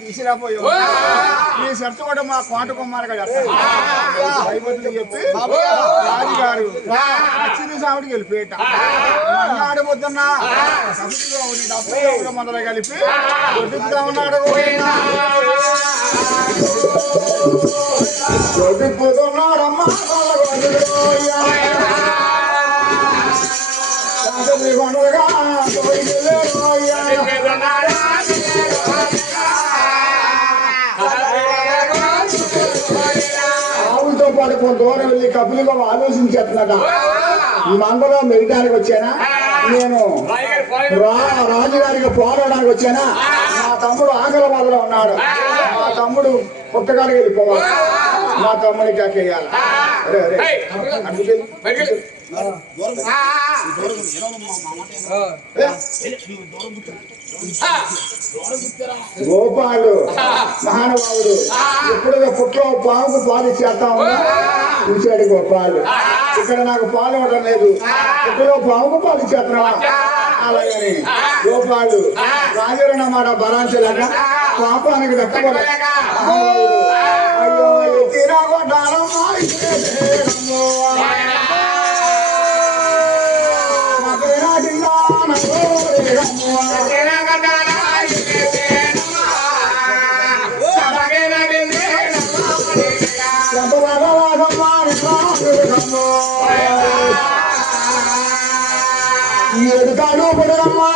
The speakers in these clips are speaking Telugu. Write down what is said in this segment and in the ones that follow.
తీసిరాపోయి ఈ షర్టు కూడా మా కోట కుమారుగా అయిపోతుంది చెప్పి రాజుగారు లక్ష్మీ సాగుడికి వెళ్ళిపోయేట అన్నాడు పొద్దున్న డబ్బు మందర కలిపి దొడ్డుతా ఉన్నాడు దొడ్డిపోతున్నాడమ్మా ఆవులతో పాటు కొంత దూరం వెళ్ళి కపిలిగా ఆలోచించేస్తున్నట ఈ మందలో మెయటానికి వచ్చానా నేను రాజుగారికి పోరాడానికి వచ్చానా నా తమ్ముడు ఆకలి బాధలో ఉన్నాడు మా తమ్ముడు పుట్టగాడికి వెళ్ళిపోవాలి మా తమ్ముడికి కాకేయాలి గోపాలు మహానుభావుడు ఎప్పుడుగా పుట్లో పాముకు పాలు చేస్తా ఉన్నా చూశాడు గోపాలు ఇక్కడ నాకు పాలు ఇవ్వడం లేదు పుట్టలో పాముకు పాలు చేస్తున్నావా అలాగని గోపాలు రాజరణ మాట బలాంచలేక పాపానికి దక్కబడలేక అయ్యో తీరాగొడ్డానమ్మా ఏడుతాడు పుడరమ్మా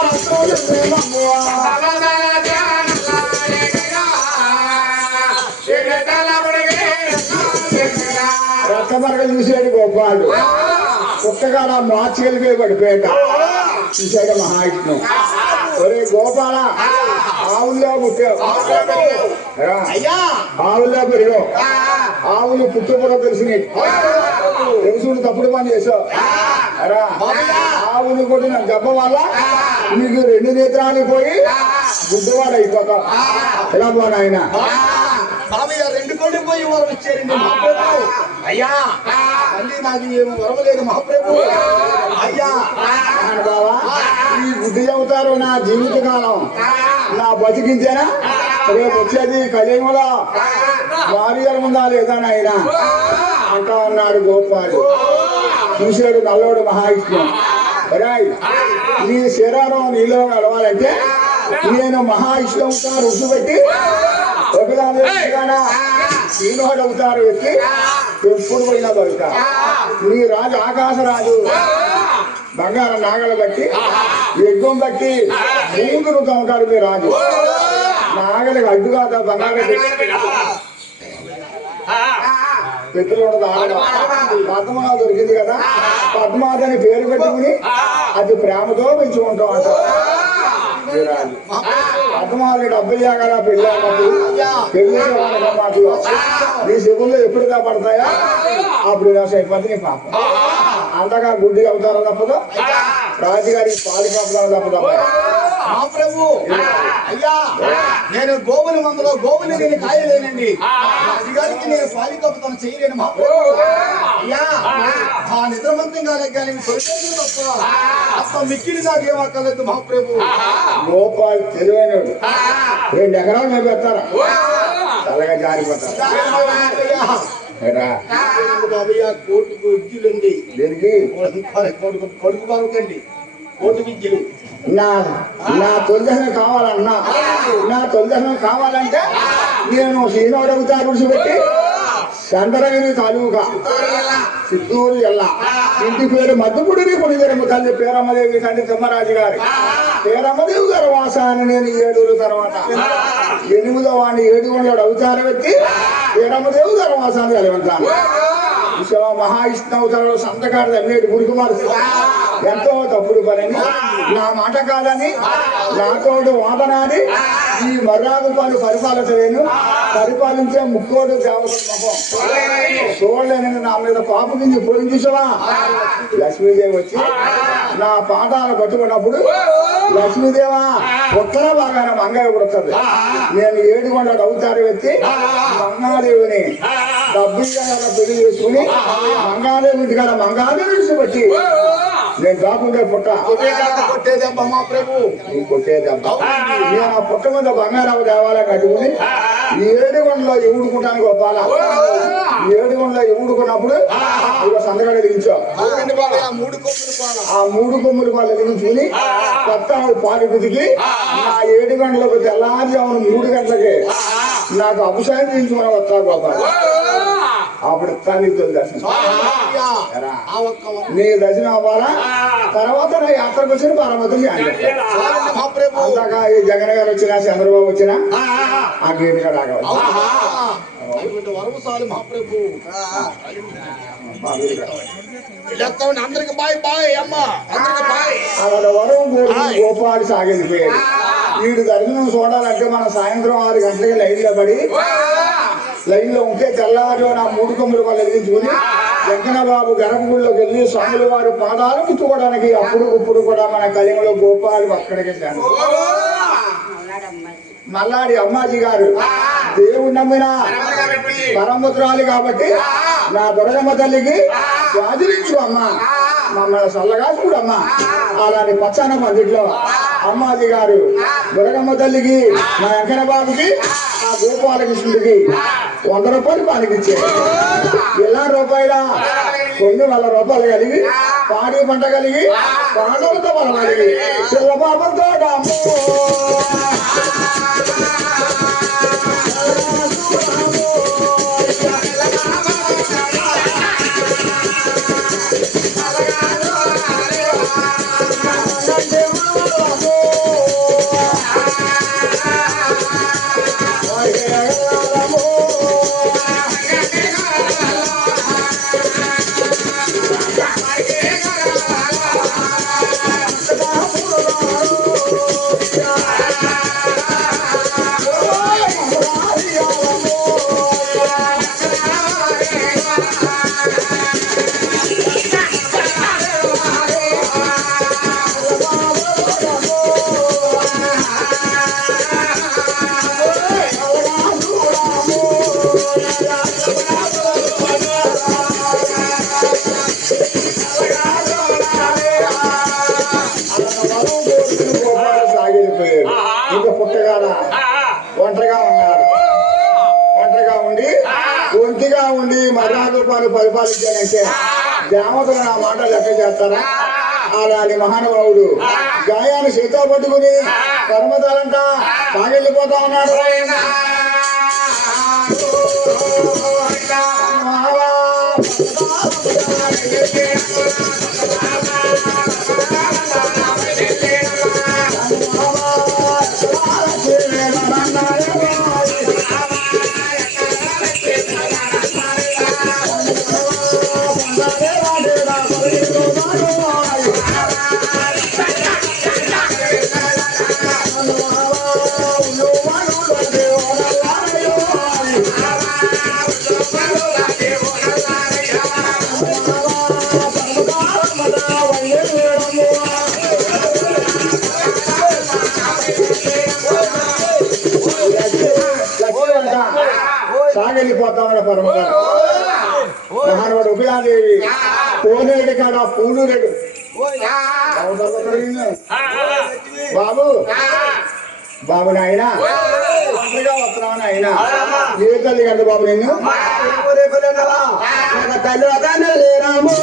రక్తమరగలు చూసాడు గోపాలు పుట్టగా మార్చికెళ్ళిపోయి పడిపోయాట చూశాడు మహావిష్ణు ఒరే గోపాల ఆవుల్లో పుట్టావు ఆవుల్లో పెరిగావు ఆవులు పుట్టుకూడదు తెలుసుడు తప్పుడు పని చేసావు అరా ఆవులు కొట్టిన దెబ్బ వల్ల నీకు 2 నేత్రాలు పోయి గుడ్డవాడు అయిపోతావు ఎలా పోనా ఆయన 2 కోళ్ళు పోయి వరం ఇచ్చారండి మహాప్రభు అయ్యా మళ్ళీ నాకు ఏమో వరం లేదు మహాప్రభు అయ్యా బావా ఈ బుద్ధి అవుతారు నా జీవితకాలం నా బతికించానా రేపు వచ్చేది కలియుగంలో భార్యల ముందా లేదా ఆయన అంటా ఉన్నాడు గోపాలు చూశాడు నల్లోడు మహావిష్ణు రాయ్ నీ శరీరం నీలో నడవాలంటే నేను మహావిష్ణు అవుతాను రుచి పెట్టి ఈనోడు అవుతారు ఎత్తి ఎప్పుడు పోయినా దొరుకుతా నీ రాజు ఆకాశరాజు బంగారం నాగలు బట్టి యజ్ఞం బట్టి ముందుకు ఉంటాడు మీ రాజు నాగలికి అడ్డు కాదా బంగారం పెద్దలు పద్మనాథ దొరికింది కదా పద్మావతి అని పేరు పెట్టుకుని అది ప్రేమతో పెంచుకుంటాం అంట పద్మావతి డబ్బులు కదా పెళ్ళి మాటలు నీ శివుల్లో ఎప్పుడు కాపాడతాయా అప్పుడు అయిపోతుంది నీ పాపం అంతగా గుడ్డి అవుతారో తప్పదు రాజుగారికి పాలు కాపుతారో తప్పదు మహాప్రభు అయ్యా నేను గోవుల మందులో గోవులు నేను కాయలేనండి రాజుగారికి నేను పాలి కప్పుతాను చేయలేను మహాప్రభు అయ్యా ఆ నిద్రమంతంగా లెగ్గాలి తప్ప మిక్కిలి నాకేం అక్కర్లేదు మహాప్రభు గోపాల్ తెలివైనడు 2 ఎకరాలు మేము పెడతారా చల్లగా జారిపోతారు కోటుకు ఇజ్జులండి దేనికి కొడుకు బాగుందండి కోటుకు ఇజ్జులు నా తొలిదనం కావాలన్నా నా తొలిదనం కావాలంటే నేను శ్రీనోడు అవుతా గుడిచిపెట్టి చంద్రగిరి తాలూకా చిత్తూరు ఎల్లా ఇంటి పేరు మధ్యపుడిని పుడిగరమ్మ తల్లి పేరమ్మదేవి తండ్రి తిమ్మరాజు గారి పేరమ్మదేవి గారి వాసాన్ని నేను 7 తర్వాత 8వ వాడిని 7 అవతారం ఎత్తి పేరమ్మదేవి గారి వాసాన్ని కలివంటాను మహావిష్ణు అవతారంలో సంతకాడు అన్నేటి గురుకుమారు ఎంతో తప్పుడు పని నా మాట కాదని నాతోడు వాదనాన్ని ఈ మర్రాగు పాలు పరిపాలించలేను పరిపాలించే ముక్కోడు దేవతల ముఖం చూడలేని నా మీద పాపకించి పోయి చూసావా లక్ష్మీదేవి వచ్చి నా పాదాలు పట్టుకున్నప్పుడు లక్ష్మీదేవా ఉత్తర భాగాన మంగయ్య పుడుతుంది నేను 7 అవతారం ఎత్తి మంగాదేవిని డబ్బుగా పెళ్లి చేసుకుని మంగాదేవి ఇంటికాడ మంగాదేవి విడిచిపెట్టి నేను దాకుండే పుట్ట కొట్టే దెబ్బ మహాప్రభు. నువ్వు కొట్టే దెబ్బ. నేను ఆ పుట్ట మీద బంగారావు దేవాలయం కట్టుకుని ఈ ఏడుగొండలో ఎవడుకుంటాను గోపాల. ఈ ఏడుగొండలో ఎవడుకున్నప్పుడు ఇక సందగడ దించావు. ఆ 3 కొమ్ములు పాలు ఎదిగించుకుని కొత్త పాలు పితికి నా 7 గంటలకు తెల్లారుజామున 3 గంటలకి నాకు అభిషేకం చేయించుకుని వస్తా గోపాల. అప్పుడు నీతో దర్శనం నీ దర్శనం అవ్వాలా. తర్వాత నా యాత్రకు వచ్చిన పార్వతులు అందాక ఈ జగన్ గారు వచ్చినా చంద్రబాబు వచ్చినా ఆ గేటు కాడ ఆగవాలి. మహాప్రభు అందరికి బాయ్ బాయ్ అమ్మ అందరికి బాయ్. అలా వరం కోరుకుని గోపాలు సాగిపోయాడు. వీడు దర్శనం చూడాలంటే మన సాయంత్రం 6 గంటలకి లైన్లో పడి లైన్లో ఉంటే తెల్లవారు నా 3 కొమ్ములు వాళ్ళు ఎదిగించుకుని వెంకన్నబాబు గర్భగుడిలోకి వెళ్ళి స్వాముల వారి పాదాలు ముట్టుకోవడానికి అప్పుడు ఇప్పుడు కూడా మన కలింలో గోపాలు అక్కడికి మల్లాడి అమ్మాజీ గారు దేవుడు నమ్మిన పరమపుత్రాలు కాబట్టి నా దుర్గమ్మ తల్లికి ఆచరించు అమ్మ మమ్మల్ని చల్లగా చూడమ్మా. అలాంటి పచ్చన మందిలో అమ్మాజీ గారు దుర్గమ్మ తల్లికి మా వెంకన్న బాబుకి ఆ గోపాలకృష్ణుడికి 100 రూపాయలు పాలకిచ్చారు. ఎలా రూపాయల 9,000 రూపాయలు కలిగి పాడి పంట కలిగి పాండవులతో బలం కలిగి చిల్లబాబుతో ఇంకా పుట్టగాడ ఒంటరిగా ఉన్నారు. ఒంటరిగా ఉండి ఒంటిగా ఉండి మర్యాద రూపాయలు పరిపాలించానంటే దేవతలు నా మాట లెక్క చేస్తారా? అలాంటి మహానుభావుడు గాయాన్ని సీతా పట్టుకుని కర్మతాలంట సాగెళ్ళిపోతా ఉన్నాడు. సాగెళ్ళిపోతామని పరమగారు మహానుడు ఉపియాదేవి కోనేటి కాడ పూలు రెడు బాబు బాబు నాయన వస్తున్నామని ఆయన ఏ తల్లి కంటే బాబు నిన్ను తల్లి అదానే లేరాము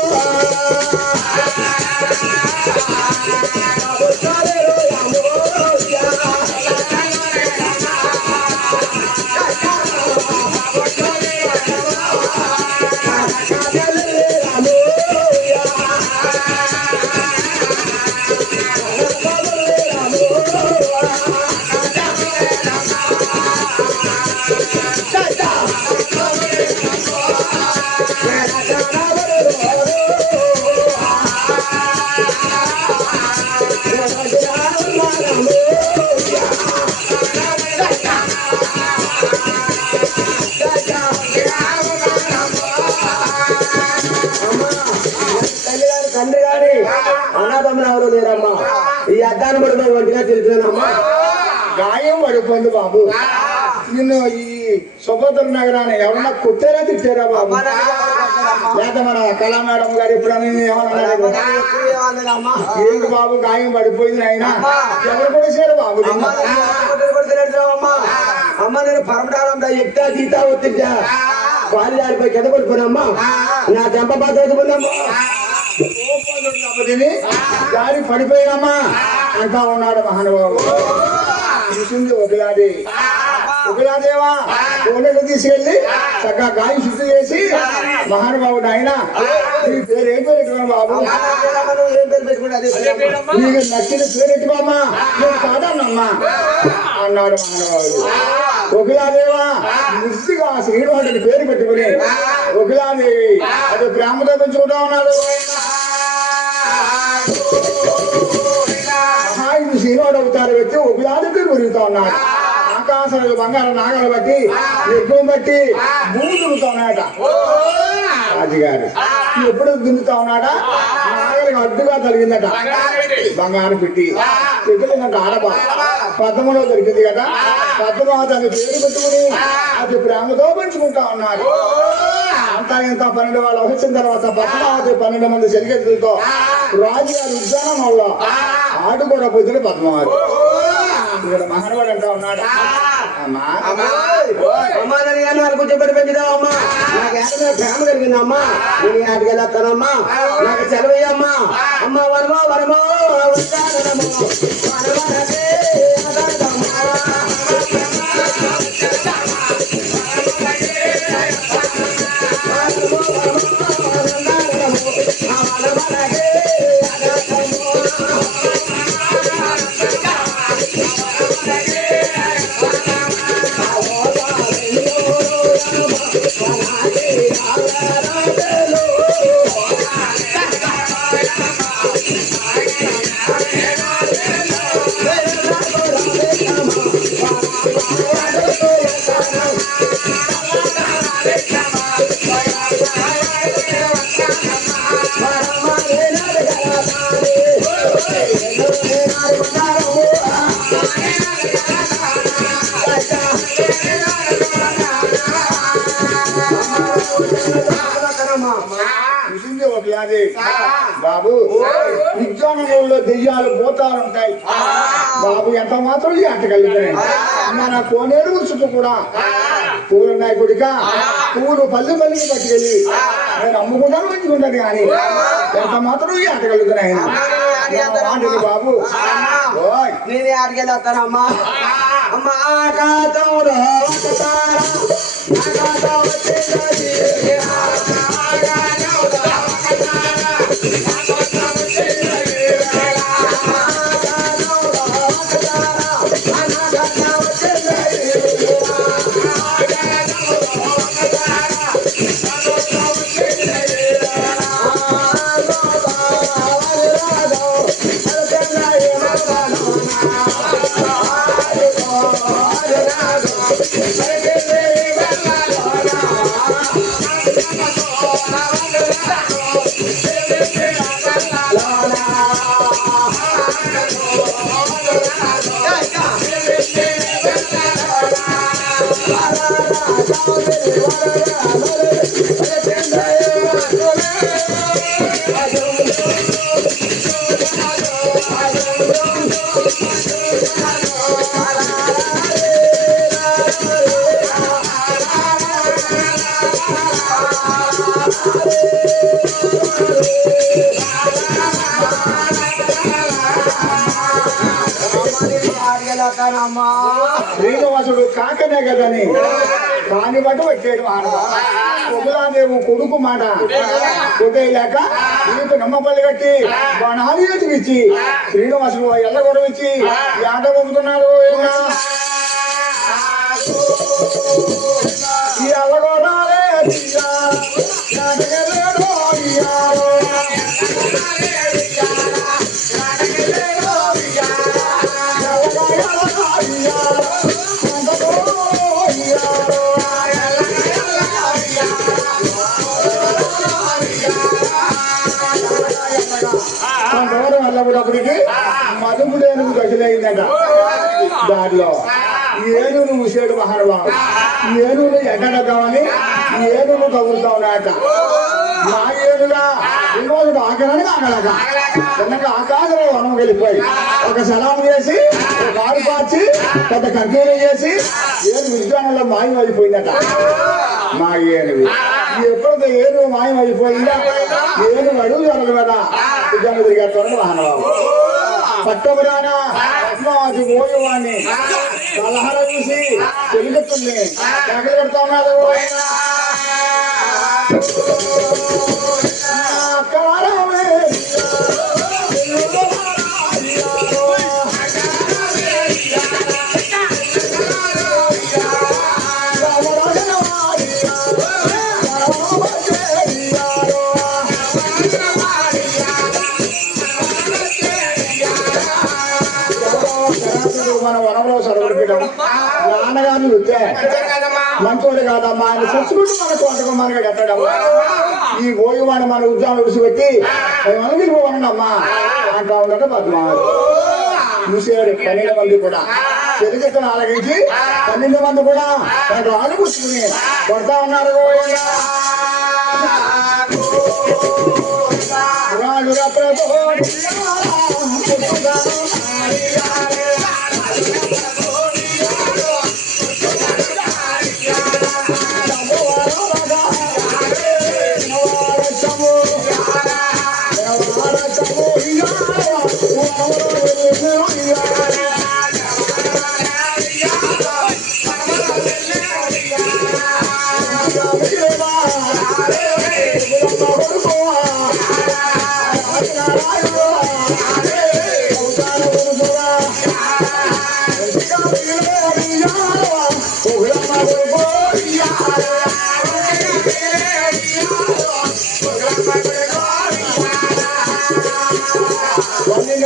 తండ్రి గారి అనాథములు ఎవరు లేరమ్మా. ఈ అద్దాన్ని పడిపోయి ఒంటిగా తెలిసినమ్మా గాయం పడిపోయింది బాబు. నిన్ను ఈ సుభద్ర నగరాన్ని ఎవరన్నా కొట్టారా తిట్టారా బాబు? లేదా మన కళా మేడం గారు ఎప్పుడని ఏమన్నారు? ఏంటి బాబు గాయం పడిపోయింది ఆయన ఎవరు కొట్టేశారు బాబు? అమ్మ నేను పరమటాలంలో ఎక్తా గీతా ఒత్తింటా వాళ్ళు ఆడిపోయి కింద పడిపోయినమ్మా నా దెబ్బ బాధ దారి పడిపోయినమ్మా అంటా ఉన్నాడు మహానుభావుడు. చూసింది ఒకలాదేవా కోడలు తీసుకెళ్ళి చక్కగా గాయం శుద్ధి చేసి మహానుభావుడు ఆయన నీ పేరు ఏం పేరు పెట్టుకున్నా బాబు? ఏం పేరు పెట్టుకుంటే నీకు నచ్చిన పేరు ఎట్టుకోమ్మా నేను కాదన్నమ్మా అన్నాడు మహానుభావుడు. ఒకలాదేవా ముద్దుగా శ్రీనివాసుడి పేరు పెట్టుకుని ఒకలాదేవి అది ప్రేమతో పెంచుకుంటా ఉన్నాడు. మహాయుడు శ్రీనివాడు అవతారు పెట్టి ఒకలాది పేరు పెరుగుతా ఉన్నాడు. ఆకాశాలు బంగారం నాగలు బట్టి ఎక్కువ బట్టి భూమి దున్నుతా ఉన్నాడట రాజుగారు. ఎప్పుడు దున్నుతా ఉన్నాడా? నాగలికి అడ్డుగా కలిగిందట బంగారం పెట్టి ఎదురుందంట ఆడప పద్మలో దొరికింది కదా. పద్మావతి అని పేరు పెట్టుకుని అది ప్రేమతో పెంచుకుంటా ఉన్నారు. అంతా ఇంత 12 వాళ్ళు వచ్చిన తర్వాత పద్మావతి 12 మంది చెలికెత్తులతో రాజుగారి ఉద్యానంలో ఆడు కూడా పొద్దున పద్మావతి. ఇక్కడ మహానుభావుడు అంటా ఉన్నాడు అమ్మా కూర్చోబెట్టి పెంచుదామమ్మా నాకు ఏదైనా ప్రేమ కలిగిందమ్మా నేను ఆటికి వెళ్ళొస్తానమ్మా నాకు సెలవయ్యమ్మా అమ్మ వరమో వరమో బాబు విజ్ఞానంలో దెయ్యాలు పోతాలు ఉంటాయి బాబు. ఎంత మాత్రం ఈ అంటగలుగుతాయి. మన కోనేరు చుట్టూ కూడా పూలు ఉన్నాయి కొడుక. పూలు పల్లె పల్లికి పట్టుకెళ్ళి నేను అమ్ముకుంటాను మంచుకుంటాను కానీ ఎంత మాత్రం ఈ అంటగలుగుతున్నాయి బాబు. నేనే ఆడికెళ్ళి వస్తానమ్మా అమ్మా శ్రీనివాసుడు కాకనే కదని కాని బట్టి వచ్చేడు ఒకలాదేవు కొడుకు మాట కొట్టేయలేక నీకు నమ్మపల్లి కట్టి బాణాలు ఎతికిచ్చి శ్రీనివాసుడు ఎల్ల గొడవ ఇచ్చి ఆట పంపుతున్నాడు. ఈ అల్లగొడాలే వెళ్ళబడినప్పటికీ మదుపు లేని దశలైందట. దారిలో ఏను నువ్వు చేడు మహా మహానుభావు ఏనుగులు ఎక్కడద్దామని ఏనుగులు తగులుతా ఉన్నాయట. మా ఏనుగా ఇంకోటి ఆకడానికి ఆగలేక చిన్నగా ఆకాశంలో వనం వెళ్ళిపోయి ఒక సలాం చేసి ఒక కారు పార్చి పెద్ద కంపెనీ చేసి ఏనుగు ఉద్యానంలో మాయం అయిపోయిందట. మా ఏనుగు ఎప్పుడైతే ఏనుగు మాయం అయిపోయిందా ఏనుగు అడుగు జరగదు కదా ఉద్యానం తిరిగేస్తారని మహానుభావు పట్టబడానా పద్మావతి పోయేవాడిని కలహర చూసి తెలుగుతుంది ఎక్కడ పెడతా ఉన్నాడు మన వనంలో చదువుకుంటాం నాన్నగారిని వృత్తే మంచోడు కాదమ్మా ఆయన చచ్చుకుంటూ మన కోటకు మనగా కట్టడం ఈ పోయివాడు మన ఉద్యానం విడిచిపెట్టి మనకి పోవనమ్మా అంటా ఉండట పద్మావతి చూసేవాడు 12 మంది కూడా చెరుకెత్తను ఆలగించి 12 మంది కూడా రాళ్ళు పుచ్చుకుని కొడతా ఉన్నారు.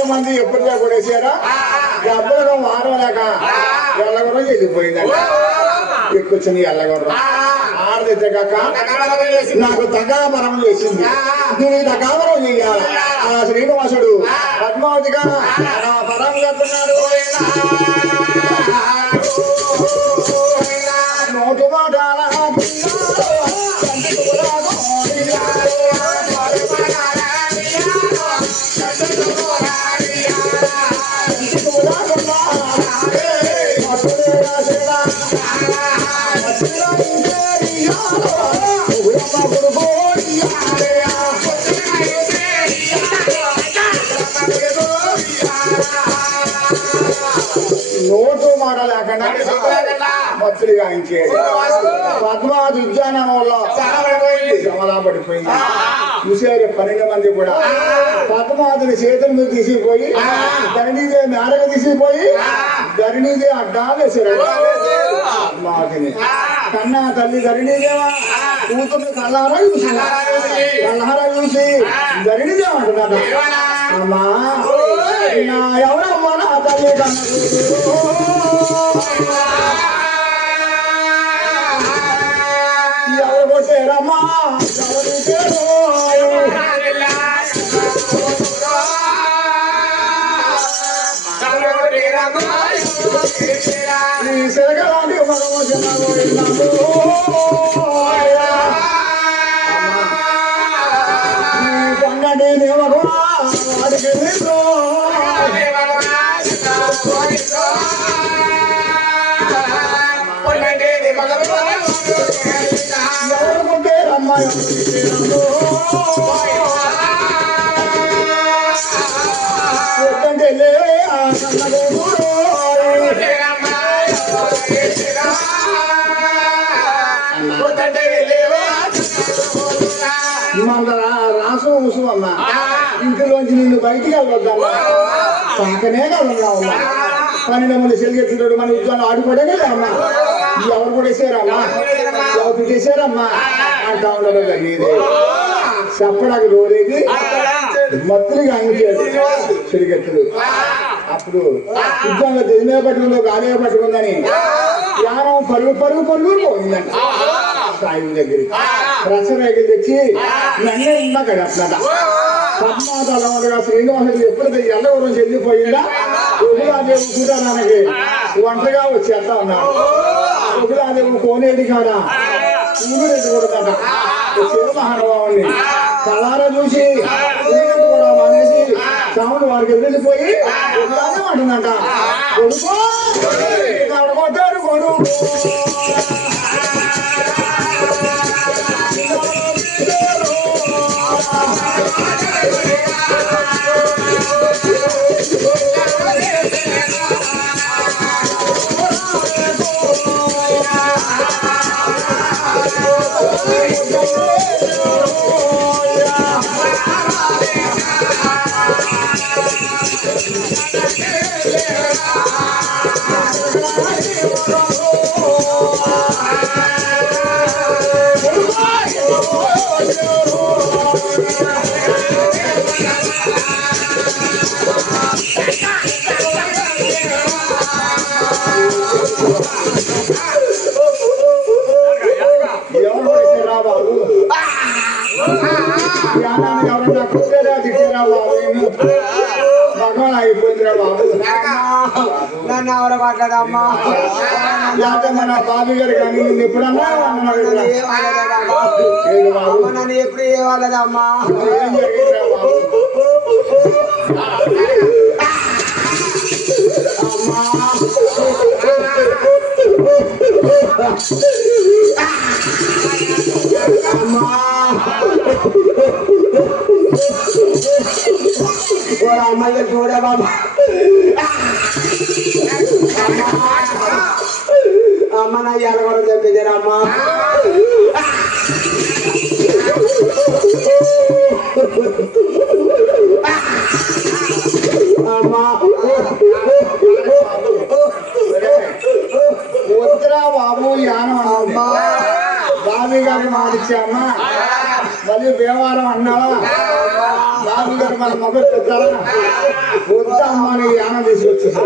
మంది ఎప్పుడు కొడేసారా డబ్బులకు వారం లేక ఎల్లగొర్రం వెళ్ళిపోయిందంట. ఎక్కువచ్చింది ఎల్లగొర్రం ఆడదైతే కాక నాకు తగామరం చేసింది దీనికి తగామరం చెయ్యాలి. ఆ శ్రీనివాసుడు పద్మావతిగా పరం కట్టున్నాడు. నోటు మాటాల నోటు మాట లేకుండా మత్తులు గాయించేది. పద్మావతి ఉద్యానవనంలో శమలా పడిపోయింది. చూసారు 12 మంది కూడా పద్మావతిని చేతుల మీద తీసుకుపోయి ధరణిదే మేడకు తీసుకుపోయి ధరణిదే అడ్డాలు వేసారు. పద్మావతిని కన్నా తల్లి ధరణిదేవా కూతుర్ని కళ్ళారా చూసి ధరణిదేవ అంటున్నాడు. అమ్మా ఎవరమ్మా నా తల్లి ఎవరు కొట్టారమ్మా శరగలాంటి మనము జనాలు పండని దేవరు వాడికి అమ్మాయి రాసు ముసుమమ్మా ఇంటిలోంచి నిన్ను బయటికి వెళ్ళొద్దమ్మా పక్కనే కలమ్మా 12 మంది సెలిగెత్తున్నాడు మన ఉద్యోగం ఆడుకోవడమే అమ్మా ఎవరు కూడా వేసారమ్మా ఎవరు పెట్టేశారమ్మా అంటా ఉండడం జరిగేది. చెప్పడానికి రోజేది మత్తులు గాయించాడు చెలిగెత్తుడు. అప్పుడు ఉద్యోగంలో తెలిమే పట్టుకుందో గానే పట్టుకుందని యానం పరుగు పోయిందంట. సాయి దగ్గరికి రసరేఖలు తెచ్చి నన్నే ఉన్నా కడట్లట. పద్మావతిలో ఉండగా శ్రీనివాసుడు ఎప్పుడైతే ఎల్లగూడెం చెల్లిపోయిందా ఉగులాదేవి కూడానానికి ఒంటరిగా వచ్చేస్తా ఉన్నాడు. కోనేటి కాడ పూలు పెట్టుకుంటుందట మహానుభావుని కళారా చూసి కూడా మానేసి సాములు వారికి ఎదురెళ్ళిపోయి అంటుందంట కొడుకో కొట్టాడు కొడుకు భగవాన్ అయిపోయిందిరా బాబు నన్ను ఎవరు కొట్టదమ్మా లేకపోతే మన బాబు గారు కానీ నేను ఎప్పుడన్నా నన్ను ఎప్పుడు ఇవ్వలేదమ్మా ఏం జరిగిందిరా బాబు అమ్మాయి చూడే బాబా అమ్మ నా ఇవాళ కూడా చెప్పించారు అమ్మ వద్దురా బాబు యానం అమ్మా బాబీ గారికి మాటిచ్చామా మళ్ళీ వ్యవహారం అన్నావా బాబు గారు మన మొబైల్ పెట్టారా వద్దా అమ్మా నీ యానం తీసుకొచ్చేసా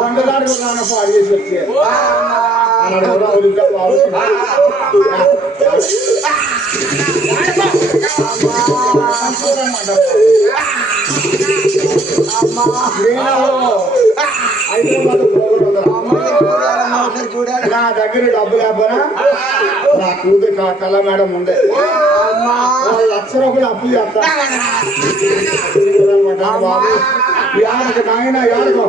వంటదాడికి నాన్న పాడు చేసి వచ్చే బాబు నా దగ్గర డబ్బు లేకపోయినా నా కూతురు కళ్ళ మేడం ఉంది ₹1,00,000 అప్పు చేస్తా బాబు యాడకు నాయన యాడకు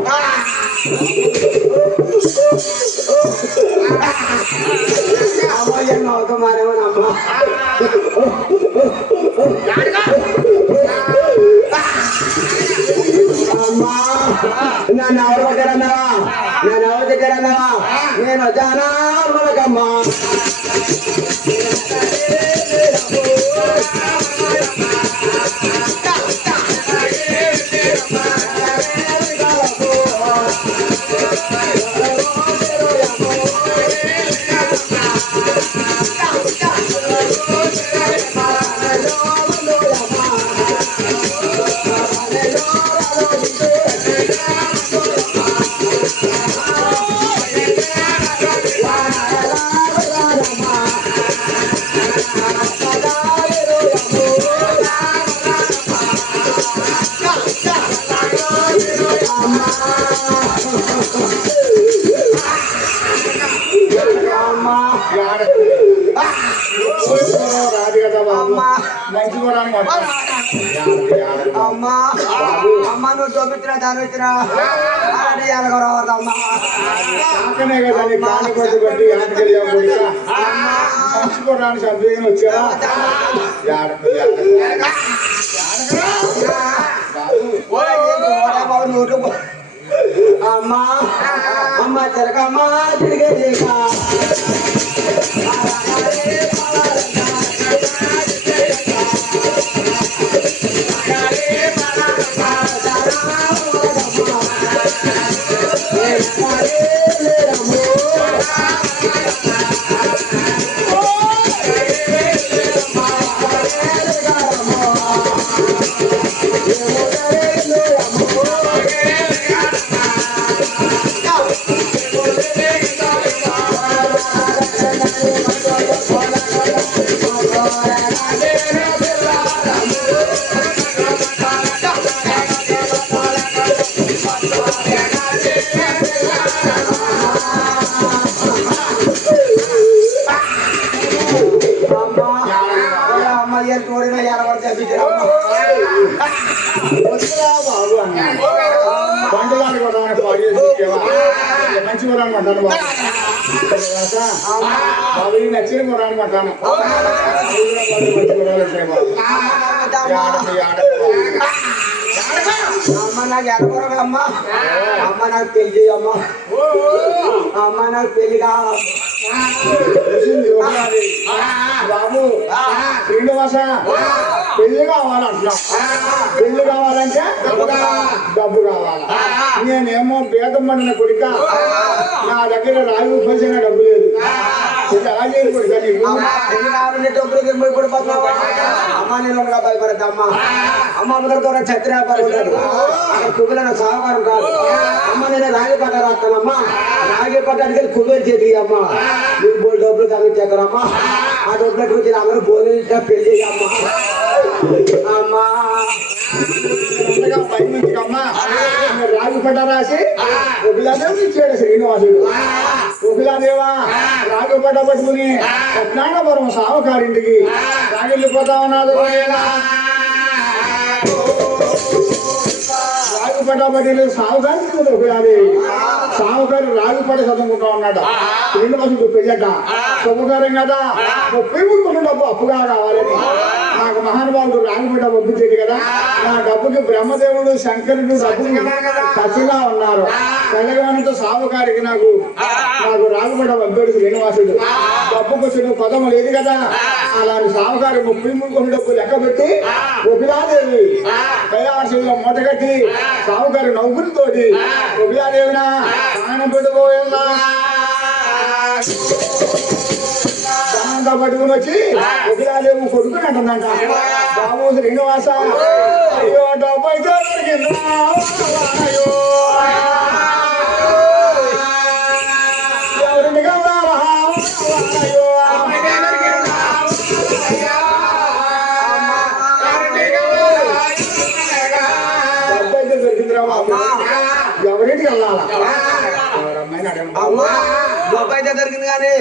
నన్ను ఎవరు కొట్టారన్నావా నేను ఎవరు తిట్టారన్నావా నేను వచ్చానా మనకమ్మా రాదు కదా బాబు మంచి కూడా అమ్మా అమ్మ నువ్వు చూపించినా దాని వచ్చినా అలాంటి ఎలాగొరవద్దమ్మా అక్కనే కదా నీ కాని కొద్ది బట్టి ఆటకెళ్ళా మంచి కూడా సభ్యుని వచ్చావా అమ్మా అమ్మ తిరగమ్మా తిరిగే వద్దురా బాబు అన్నాడు. బండలాంటి కొడడానికి పాడు చేసి ఇచ్చేవా? మంచి కొడడానికి అంటాను బాబు. బాబు ఈ నచ్చిన కొడడానికి అంటాను. మంచి కొడాలు ఉంటాయి బాబు. అమ్మ నాకు ఎడగొరగమ్మా, అమ్మ నాకు పెళ్లి అమ్మా, అమ్మ నాకు పెళ్లి కావాలి. బాబు శ్రీనివాస పెళ్లి కావాలంటున్నాం. పెళ్లి కావాలంటే డబ్బు కావాలి. నేనేమో బేదం పడిన కొడుక, నా దగ్గర రాజు పోసిన డబ్బు లేదు. ఎలా చేయరు కొడుక నీకు? పెళ్లి కావాలంటే డబ్బులు పడిపోతున్నావా? అమ్మ నేను భయపడద్దమ్మా. అమ్మ అందరితో ఛత్రి వ్యాపారం ఉంటాడు, అక్కడ కుబేరు సహకారం కాదు. అమ్మ నేను రాగి పట్ట రాస్తానమ్మా. రాగి పట్టానికి కుబేరు చేతి అమ్మ నువ్వు బోల్ డబ్బులు తగ్గించేద్దరమ్మా. ఆ డబ్బులు గురించి అందరూ బోలు పెళ్లి అమ్మా. అమ్మా అమ్మా రాగి పట్ట రాసి ఒకలాదేవి ఇచ్చాడు శ్రీనివాసుడు. ఒకలాదేవా రాగి పట్ట పట్టుకుని పట్నాంగపురం సావకారింటికి రాగిల్లిపోతా ఉన్నాడు. రాగుపడ్డ సావుకారి ఒకయాలి. సావుకారి రాగుపడ చదువుకుంటా ఉన్నాడు. శ్రీనివాసుడు పెళ్ళట శుభకారం కదా. 33 కోట్ల డబ్బు అప్పుగా కావాలని నాకు మహానుభావుడు రాగుపడ్డ పంపించేది కదా. నా డబ్బుకి బ్రహ్మదేవుడు శంకరుడు డబ్బులు ఖచ్చితంగా ఉన్నారు. తెలంగాణతో సావుకారికి నాకు రాగుపడ్డ పంపాడు శ్రీనివాసుడు. డబ్బుకు వచ్చిన పదము లేదు కదా. అలాంటి సావుకారి 33 కోట్ల డబ్బు లెక్క పెట్టి ఒకలాదేవి కైలాసంలో మూటగట్టి సావుకారి నౌకరితోటి ఒకలాదేవినా ప్రాణం పెట్టుకోవాలా దానంతా పట్టుకుని వచ్చి ఒకలాదేవి కొడుకుని అంటుందంట. బాబు శ్రీనివాస అయ్యో డబ్బు అయితే దొరికిందా? ఎవరిని కావాలా? ఎవరింటికి వెళ్ళాలా? అమ్మా డబ్బు అయితే దొరికింది కానీ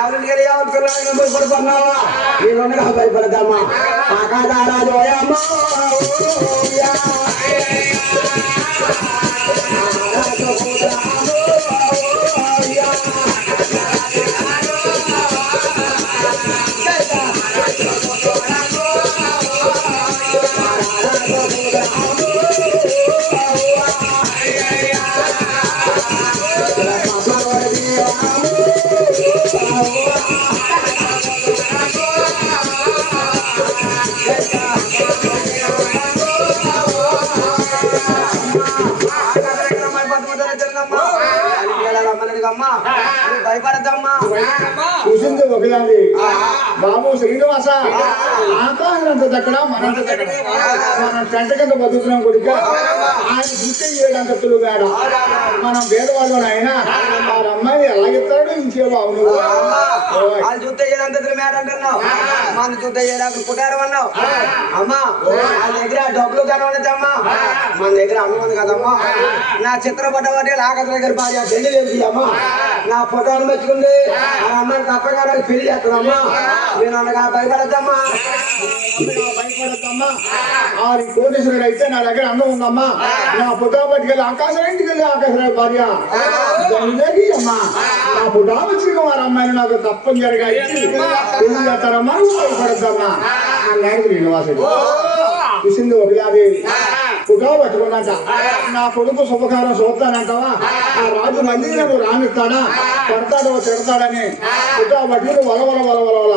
ఎవరింటికి వెళ్ళి ఎవరి పిల్లలకి భయపడుతున్నావా? నేను భయపడతామా? అమ్మా భయపడద్దమ్మా. చూసింది ఒకదాన్ని. బాబు శ్రీనివాస ఆకాశం అంత దగ్గర మనంత దగ్గర మనం గంట కింద బతుకుతున్నాం కొడుక. ఆయన గుర్తు చేయడంతలు వేడ మనం పేదవాళ్ళు. ఆయన ఆ అమ్మాయిని ఎలాగిస్తాడు ఇంచే బాబు నువ్వు. వాళ్ళు చూస్తే ఏదంతలు మేడ అంటున్నావు, మన చూస్తే ఏడాది పుట్టారు అన్నావు. అమ్మా వాళ్ళ దగ్గర డబ్బులు కనబడద్దమ్మా, మన దగ్గర అమ్మ కదమ్మా. నా చిత్రపట ఒకటి లాగత దగ్గర భార్య ఢిల్లీ లేదు అమ్మా. నా ఫోటోలు మెచ్చుకుంది ఆ అమ్మాయిని తప్పగా నాకు పెళ్లి చేస్తానమ్మా. నేను అనగా భయపడద్దమ్మా. భయపడద్దమ్మా. ఆ కోటేశ్వరుడు అయితే నా దగ్గర అందం ఉందమ్మా. నా ఫోటో పట్టుకెళ్ళి ఆకాశం ఇంటికి వెళ్ళి ఆకాశరావు భార్య అమ్మా నా ఫోటో వచ్చిన వారి అమ్మాయిని నాకు తప్పనిసరిగా ఇచ్చి పెళ్లి చేస్తారమ్మా. భయపడద్దమ్మా అన్నాడు శ్రీనివాసుడు. చూసింది ఒకలాది ఫోటో పట్టుకున్నాక నా కొడుకు శుభకారం చూస్తానంటావా? ఆ రాజు మళ్ళీ నన్ను రానిస్తాడా, పడతాడో తిడతాడని ఫోటో పట్టుకుని వలవల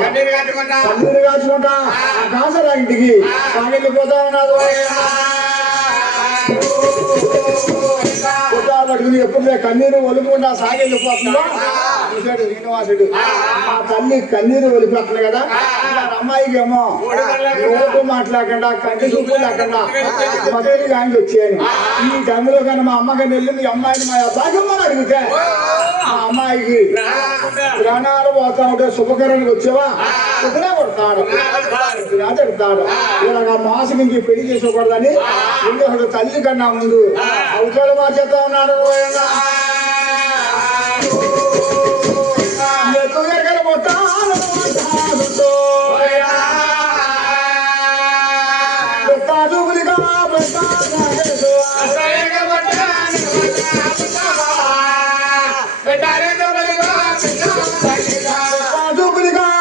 కన్నీరు కాచుకుంటా ఆ కాసరా ఇంటికి సాగిపోతా ఉన్నాడు. ఫోటో పట్టుకుని ఎప్పుడు కన్నీరు ఒలుపుకుంటా సాగిపోతుందా చూశాడు శ్రీనివాసుడు. ఆ తల్లి కన్నీరు ఒలిపోతుంది కదా. అమ్మాయికి ఏమో నోటు మాట్లాడకుండా కంటి చూపు లేకుండా మద్దతు కానీ వచ్చాను. ఈ టైంలో కానీ మా అమ్మగారిని వెళ్ళి మీ అమ్మాయిని మా అబ్బాయిమ్మని అడిగితే మా అమ్మాయికి ప్రాణాలు పోతా ఉంటే శుభకరానికి వచ్చేవా కుదిరా కొడతాడు, తిడతాడు. ఇలాగ మోసగించి పెళ్లి చేసుకోకూడదని ఇంకొకడు తల్లి కన్నా ముందు అవసరాలు మార్చేస్తా ఉన్నాడు. మొత్తం చూపులుగా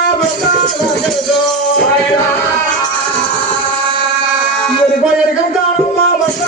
ఎరుకంటానమ్మా అప్పుడు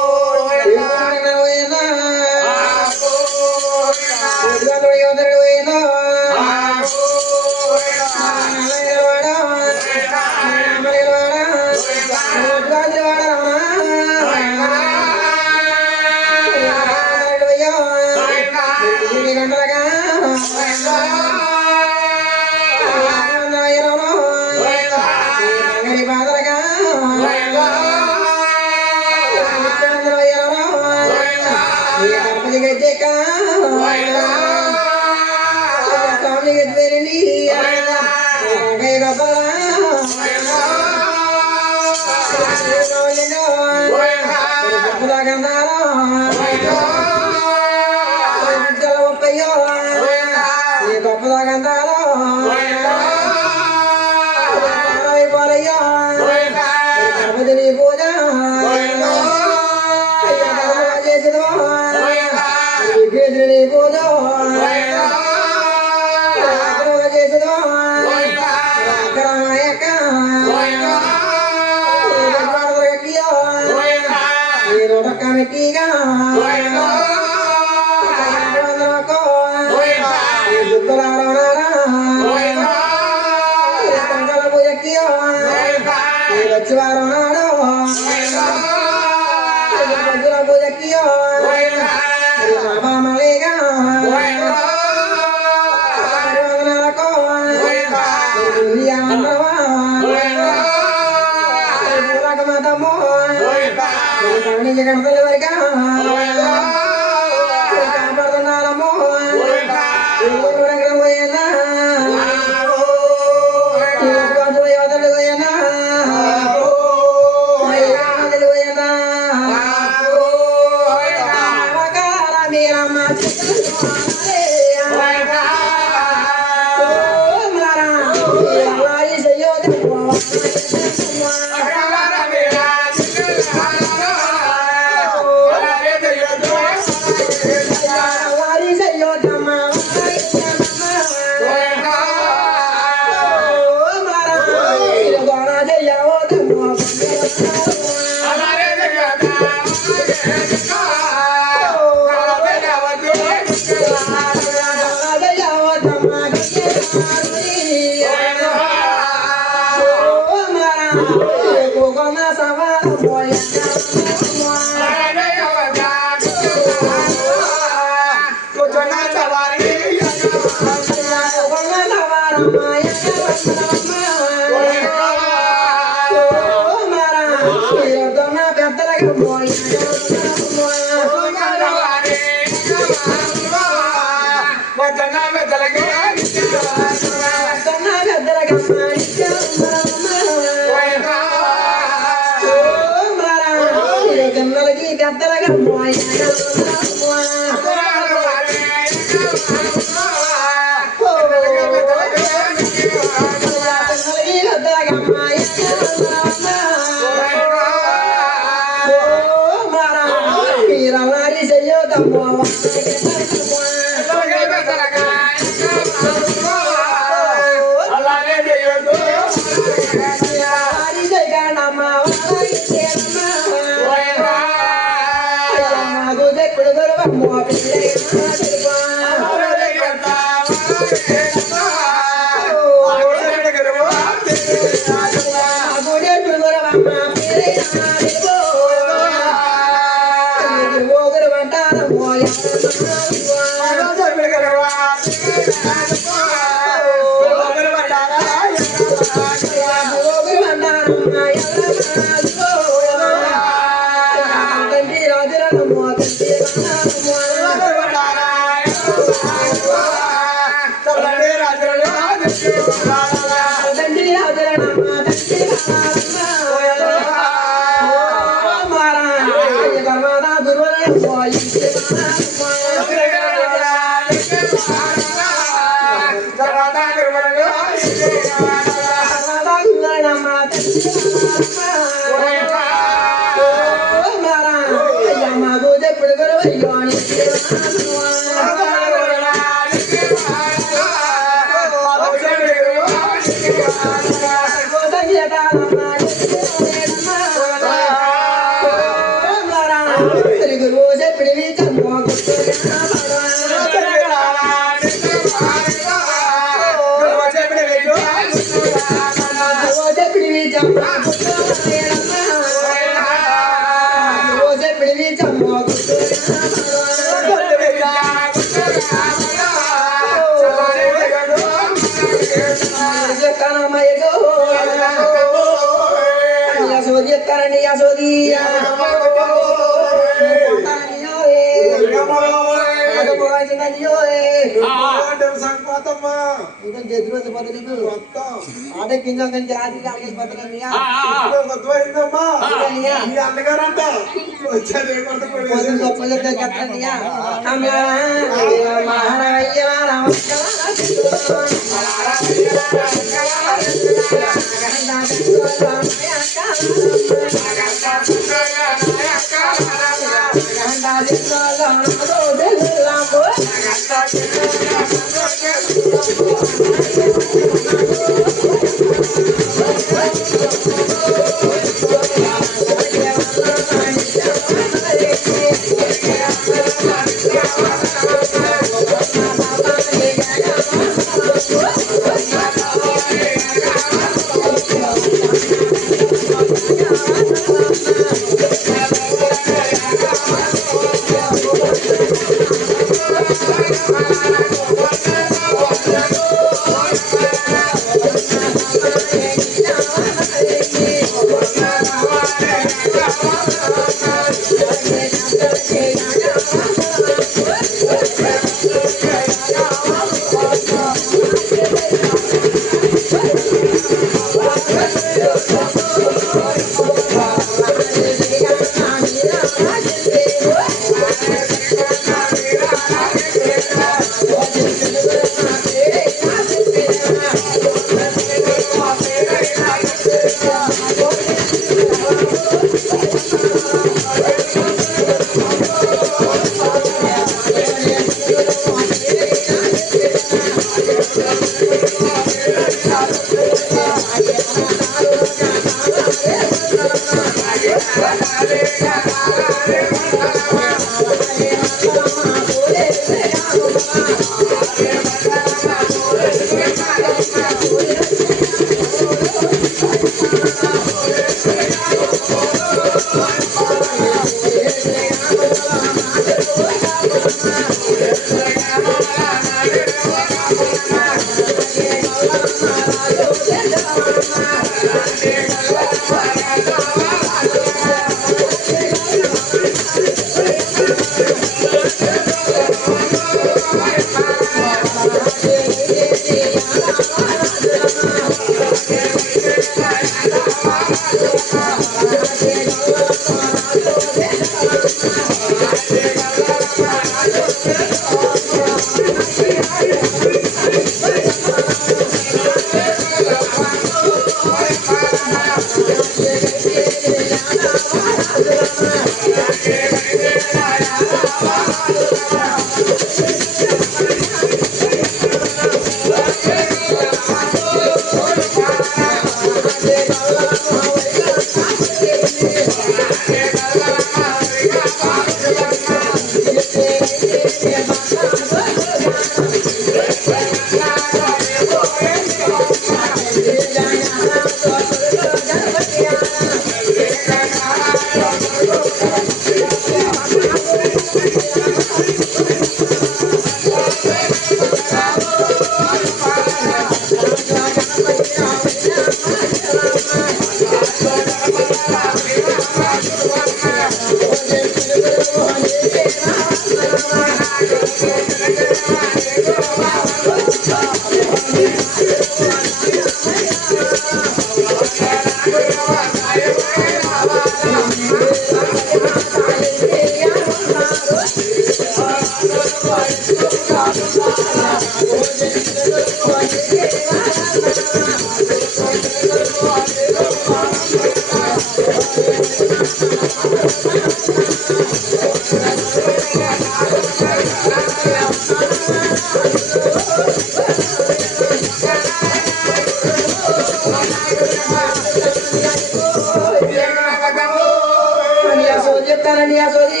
అయ్యా సోది చెప్తానండి ఆ సోది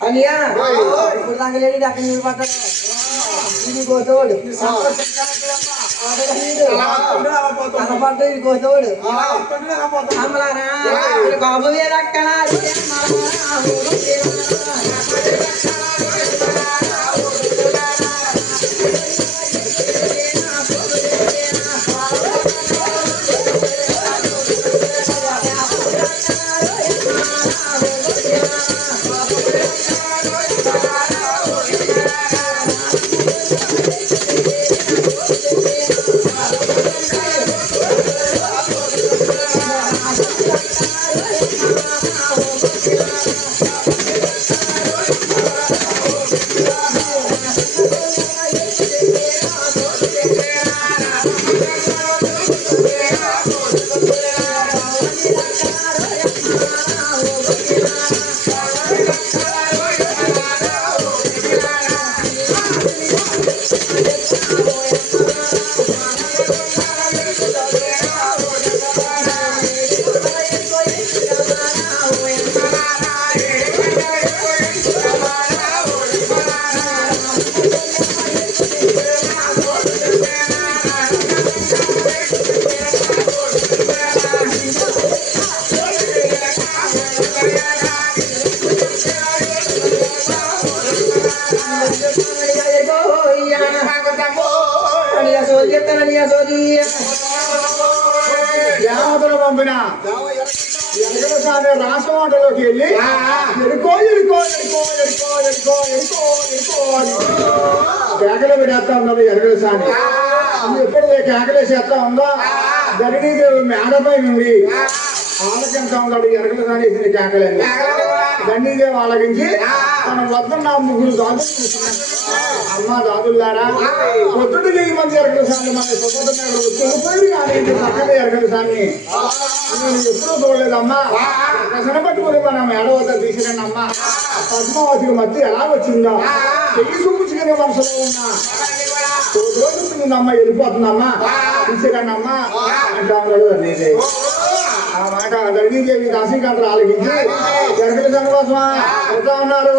అనియా ఇప్పుడు దాకా లేడు అక్కడ నీళ్ళు పట్టాడు ఇది కోతోడు పట్ట ఇది కోతోడు అమ్మలారా బాబు వేరక్కన దేవతలు పంపిన రాసమాటలోకి వెళ్ళి ఎరుకో ఎరుకో ఎరుకో ఎరుకో ఎరుకో ఎరుకో ఎరుకో అని కేకలు పెడేస్తా ఉన్నది ఎరగల సాని ఎప్పుడు కేకలేసేస్తా ఉందా గరిణీదేవి మేడపై నుండి ఆలకించా ఉన్నాడు ఎరగల సాని వేసిన కేకలని గండీదేవి ఆలకించి తన వద్ద నా ముగ్గురు దాదులు అమ్మ దాదులారా పొద్దుట వెయ్యి మంది ఎరగల సార్లు మన వచ్చి కానీ పక్కనే ఎరగల సాన్ని నేను ఎప్పుడూ చూడలేదమ్మా ప్రశ్న పట్టుకుని మనం ఏడవద్ద తీసిరండి అమ్మా పద్మావతికి మధ్య ఎలా వచ్చిందో చెయ్యి చూపించుకునే మనసులో ఉన్నా రోజుకుందమ్మా వెళ్ళిపోతుందమ్మా తీసిరండి అమ్మా అంటా ఉన్నాడు అన్నీదే ఆ మాట గర్గీదేవి కాశీకాంతలు ఆలకించి ఎరగల సాని కోసమా చెప్తా ఉన్నారు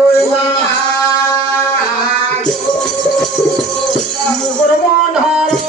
ముగ్గురు మోండారు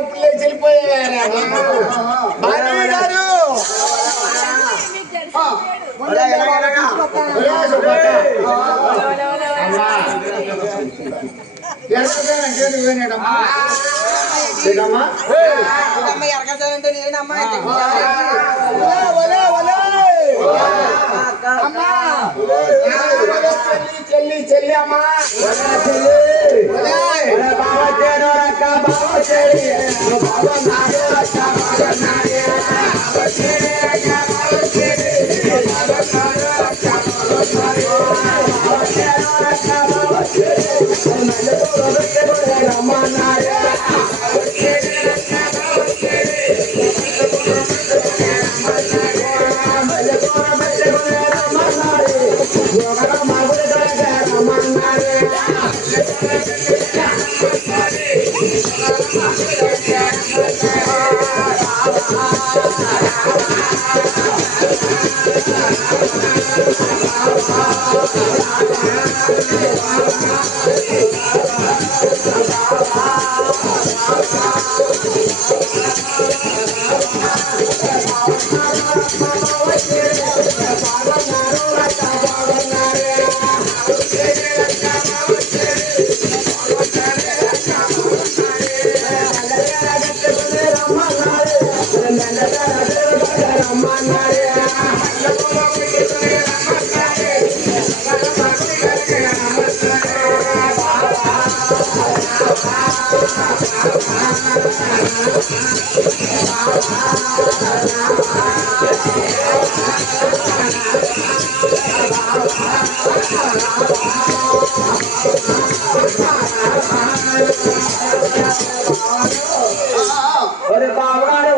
ఇప్పుడు లేచి వెళ్ళిపోయారా భార్య గారు చెల్లి చెల్లి అమ్మా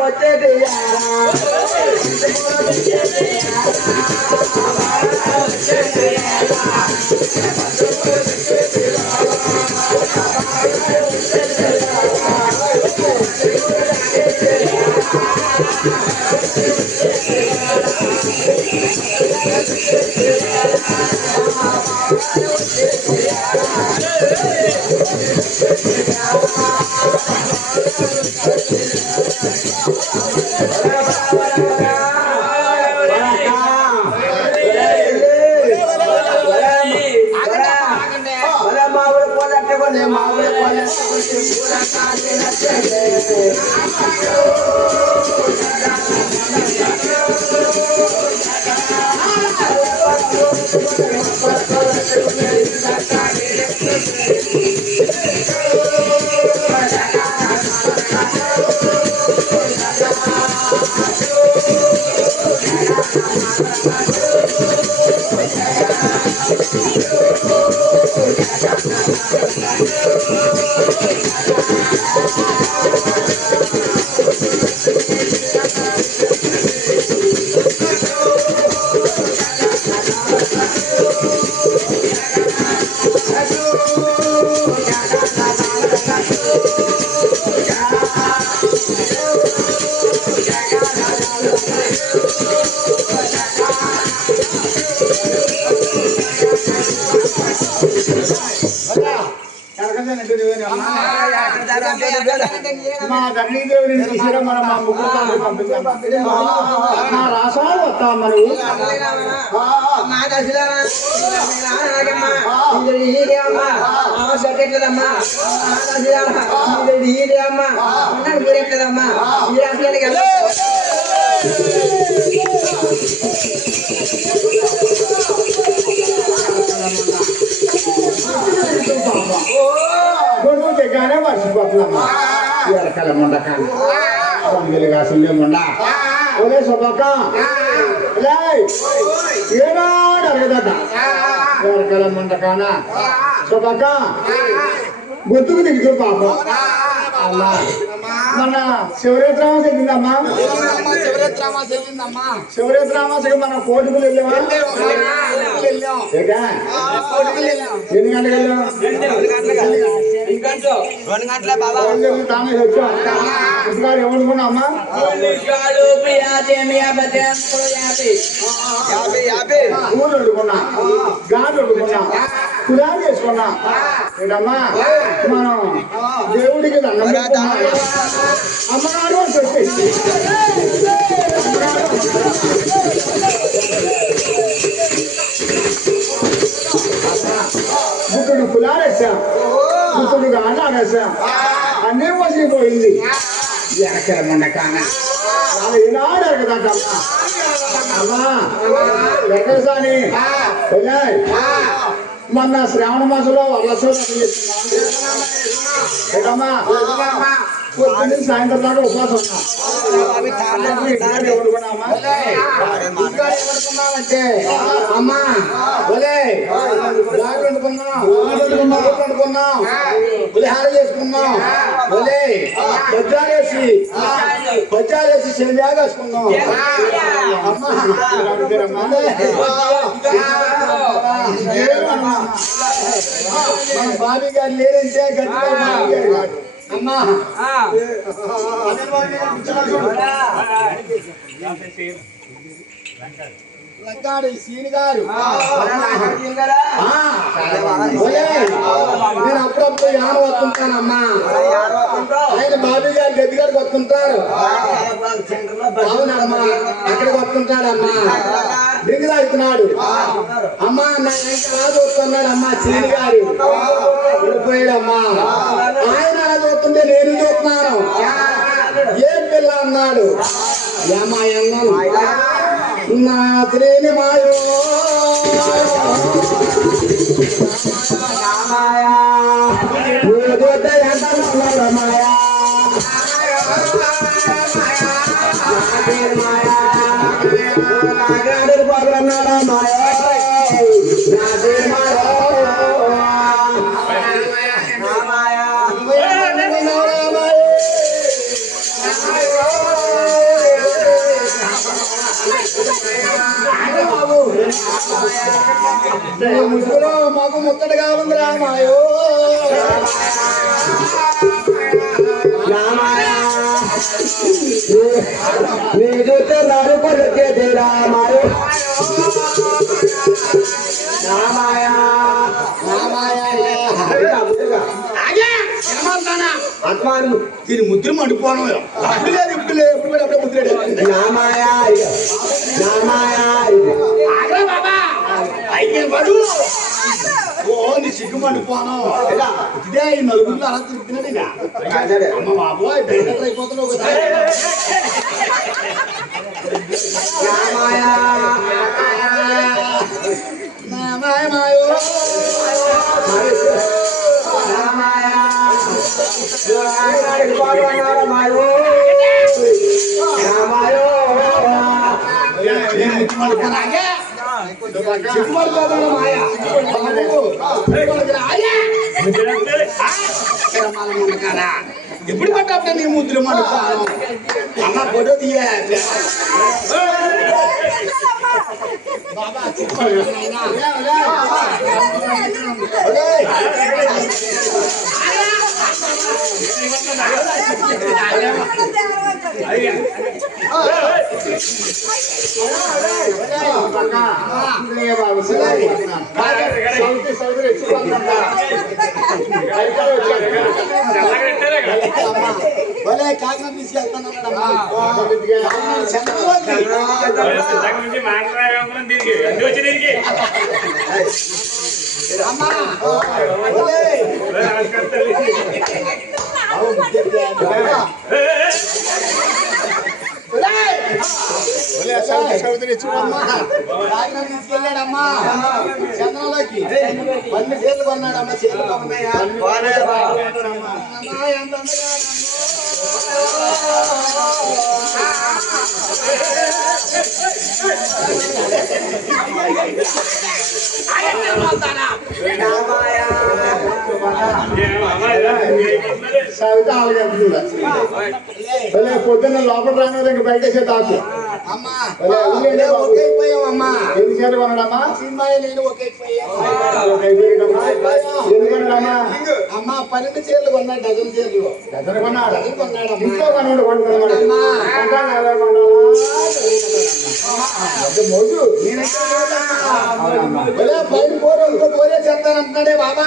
వచ్చేది మా ధరణీదేవి తీసిరా మనం మా ముగ్గురు పంపిస్తాం నా రాసాలు వస్తాం మనకు దిగ్గానే మర్చిపోతున్నామ్మా ఎరకల ముండకాన్ని పంగిలిగా సుల్యముండ ఒరే శుభక ఏనాడు అరగదట ఎరకల ముండకాన శుభక గుర్తుకు దిగుతూ పాపం అలా మన శివరాత్రి చెల్లిందమ్మా శివరాత్రి అమాసకి మనం కోటికులు వెళ్ళామా ఎన్ని గంటలకు వెళ్ళాం 2 గంటల బాబా ఏమనుకున్నా అమ్మా ఊరు వండుకున్నా గాలి వండుకున్నా కులాలు చేసుకున్నా ఏంటమ్మా మనం దేవుడికి దండం పెట్టుకున్నాం. అమ్మగారు అని చెప్పేసి బుక్కుడు కులాలు వేసాం, బుక్కుడు గాండాలు వేసాం, అన్నీ వసిపోయింది. ఎక్కడ కానా ఈనాడు ఎరగదంటమ్మా. అమ్మా ఎక్కడ సాని మొన్న శ్రావణ మాసంలో వరలక్ష్మి ఏటమ్మా పొద్దున్న సాయంత్రం దాకా ఉపవాసం అంటే అమ్మా వండుకున్నాం, పులిహార చేసుకున్నాం, బజ్జాలేసి సేమియా వేసుకున్నాం. అమ్మా మన బాబీ గారు లేరంటే గట్టిగా బాబీ గారు కాదు. అమ్మా లగ్గాడు సీని గారు నేను అప్పుడప్పుడు యాన వస్తుంటానమ్మా. ఆయన బాబీ గారు గడ్డి గారికి వస్తుంటారు. అవునమ్మా అక్కడికి వస్తుంటాడమ్మా. దిగి తాగుతున్నాడు అమ్మా. నా ఇంకా అలా చూస్తున్నాడు అమ్మా. సీని గారు వెళ్ళిపోయాడమ్మా. ఆయన అలా చూస్తుంటే నేను చూస్తున్నాను. ఏం పిల్ల అన్నాడు. ఏమా అన్నాను. నా త్రేని మాయో మాయా ముసుగులో మాకు ముత్తడిగా ఉంది రామాయో చూస్తే రాడు కొడుకే రామాయో ఆత్మాను దీని ముద్ర మండిపోవడం అప్పుడు లేదు ఇప్పుడు లేదు ఎప్పుడు అప్పుడే ముద్రేడు నీ సిగ్గు మండిపోను ఇదే ఈ నలుగురిలో అలా తిరుగుతున్నాడు. అమ్మ బాబోయ్ బెండర్ అయిపోతున్నావు కదా. ఎప్పుడు పట్టా నీ ముద్దులు మండుతాను అమ్మ ఫోటో తీయ బాబా కాకినాడ తీసుకెళ్తాను తీసుకెళ్ళాడమ్మా చంద్రంలోకి 2 చీరలు కొన్నాడమ్మా. చీరలు కొన్నాయా పొద్దున్న లోపల రాను ఇంక బయటేసే తాకు. అమ్మా ఒకేపోయామమ్మా. ఎన్ని చీరలు కొన్నాడమ్మా? సినిమా నేను ఒకేపోయాడమ్మా. అమ్మా 12 చీరలు కొన్నాడు. డజన్ చీరలు డజన్ కొన్నాడు. ఇంట్లో కొన్నాడు. అంటే మోజు పైన పోరు ఇంకో పోరే చెప్తానంటున్నాడే బాబా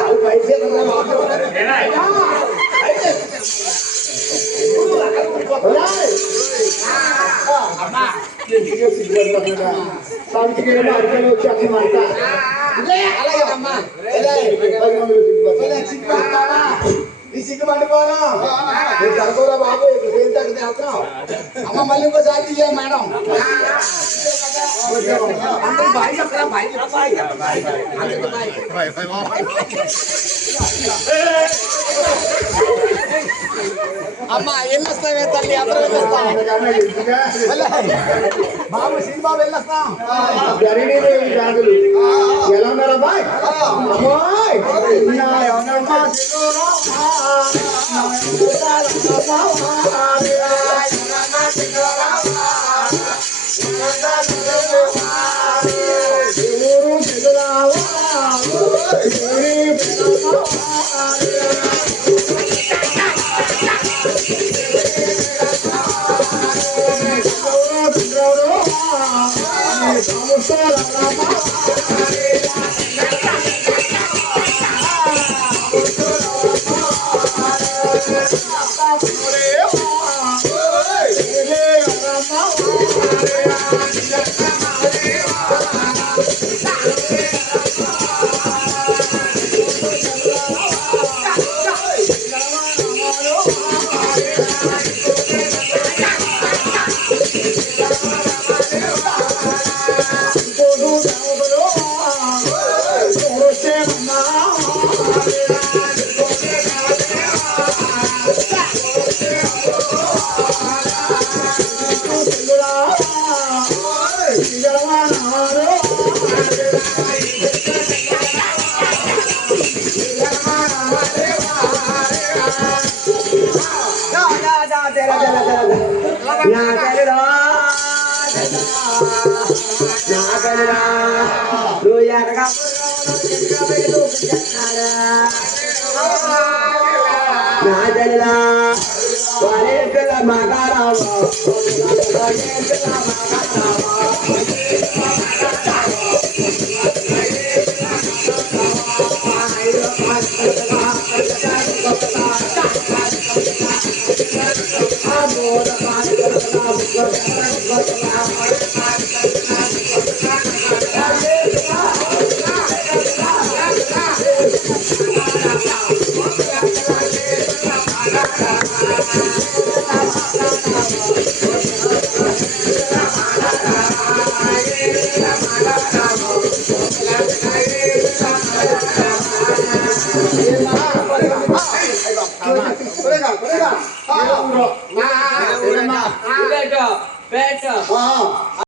అది పైసే సంచికి అడిగలు వచ్చి అక్కడ మాట అలాగేనమ్మా సిగ్గుపడతావా నీ సిగ్గుపడిపోను జరగరా బాబు ఏం తగ్గితే అవుతాం అమ్మ మళ్ళీ ఇంకోసారి తీయ మేడం అందరికి బాయ్ చెప్పరా బాయ్ అందరికి బాయ్ అమ్మ వెళ్ళొస్తావే తల్లి అందరూ వెళ్ళొస్తాం బాబు శ్రీబాబు వెళ్ళొస్తాం ఎలా ఉన్నారా బాయ్ అమ్మాయి ఏమన్నా పేట